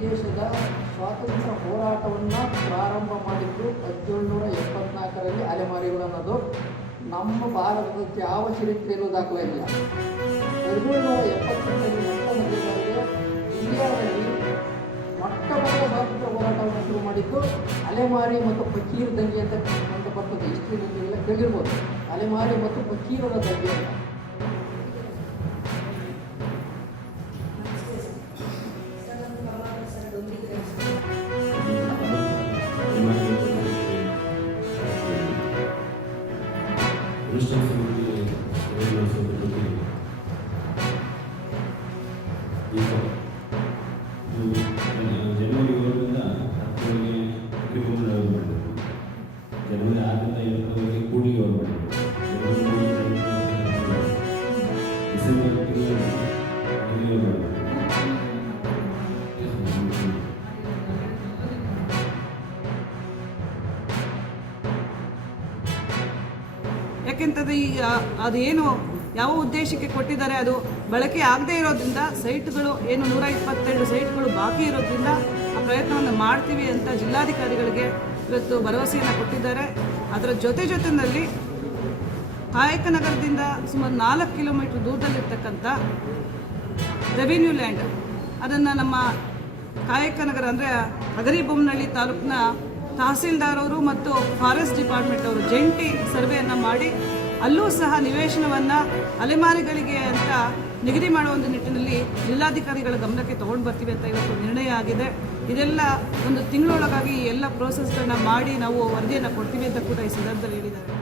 ದೇಶದ ಸ್ವಾತಂತ್ರ್ಯ ಹೋರಾಟವನ್ನು ಪ್ರಾರಂಭ ಮಾಡಿದ್ದು 1774ರಲ್ಲಿ ಅಲೆಮಾರಿಗಳು ಅನ್ನೋದು ನಮ್ಮ ಭಾರತದ ಯಾವ ಚರಿತ್ರೆಯಲ್ಲೂ ದಾಖಲಾಗಿಲ್ಲ. 1772ರಲ್ಲಿ ಮೊಟ್ಟಮೊದಲಿಗೆ ಇಂಡಿಯಾದಲ್ಲಿ ಮೊಟ್ಟಮೊದಲ ಸ್ವಾತಂತ್ರ್ಯ ಹೋರಾಟವನ್ನು ಶುರು ಮಾಡಿದ್ದು ಅಲೆಮಾರಿ ಮತ್ತು ಫಕೀರ್ ದಂಗೆ ಅಂತ ಬರ್ತದೆ. ಹಿಸ್ಟ್ರಿನಲ್ಲೆಲ್ಲ ಕೇಳಿರ್ಬೋದು, ಅಲೆಮಾರಿ ಮತ್ತು ಫಕೀರರ ದಂಗೆ ಅಂತ. ಜನವರಿ 7ರಿಂದ 10ರವರೆಗೆ ಜನವರಿ 6ರಿಂದ 8ರವರೆಗೆ ಕೂಡಿಗೆ ಅವರು ಡಿಸೆಂಬರ್ ಯಾಕೆಂತಂದರೆ ಈಗ ಅದೇನು ಯಾವ ಉದ್ದೇಶಕ್ಕೆ ಕೊಟ್ಟಿದ್ದಾರೆ ಅದು ಬಳಕೆ ಆಗದೇ ಇರೋದ್ರಿಂದ ಸೈಟ್ಗಳು ಏನು 122 ಸೈಟ್ಗಳು ಬಾಕಿ ಇರೋದ್ರಿಂದ ಆ ಪ್ರಯತ್ನವನ್ನು ಮಾಡ್ತೀವಿ ಅಂತ ಜಿಲ್ಲಾಧಿಕಾರಿಗಳಿಗೆ ಇವತ್ತು ಭರವಸೆಯನ್ನು ಕೊಟ್ಟಿದ್ದಾರೆ. ಅದರ ಜೊತೆಯಲ್ಲಿ ಕಾಯಕನಗರದಿಂದ ಸುಮಾರು 4 ಕಿಲೋಮೀಟರ್ ದೂರದಲ್ಲಿರ್ತಕ್ಕಂಥ ರೆವಿನ್ಯೂ ಲ್ಯಾಂಡ್ ಅದನ್ನು ನಮ್ಮ ಕಾಯಕನಗರ ಅಂದರೆ ಹಗರಿಬೊಮ್ಮನಹಳ್ಳಿ ತಾಲೂಕಿನ ತಹಸೀಲ್ದಾರ್ ಅವರು ಮತ್ತು ಫಾರೆಸ್ಟ್ ಡಿಪಾರ್ಟ್ಮೆಂಟ್ ಅವರು ಜಂಟಿ ಸರ್ವೆಯನ್ನು ಮಾಡಿ ಅಲ್ಲೂ ಸಹ ನಿವೇಶನವನ್ನು ಅಲೆಮಾರಿಗಳಿಗೆ ಅಂತ ನಿಗದಿ ಮಾಡುವ ಒಂದು ನಿಟ್ಟಿನಲ್ಲಿ ಜಿಲ್ಲಾಧಿಕಾರಿಗಳ ಗಮನಕ್ಕೆ ತೊಗೊಂಡು ಬರ್ತೀವಿ ಅಂತ ಇವತ್ತು ನಿರ್ಣಯ ಆಗಿದೆ. ಇದೆಲ್ಲ ಒಂದು ತಿಂಗಳೊಳಗಾಗಿ ಎಲ್ಲ ಪ್ರೋಸೆಸ್ಗಳನ್ನ ಮಾಡಿ ನಾವು ವರದಿಯನ್ನು ಕೊಡ್ತೀವಿ ಅಂತ ಕೂಡ ಈ ಸಂದರ್ಭದಲ್ಲಿ ಹೇಳಿದ್ದಾರೆ.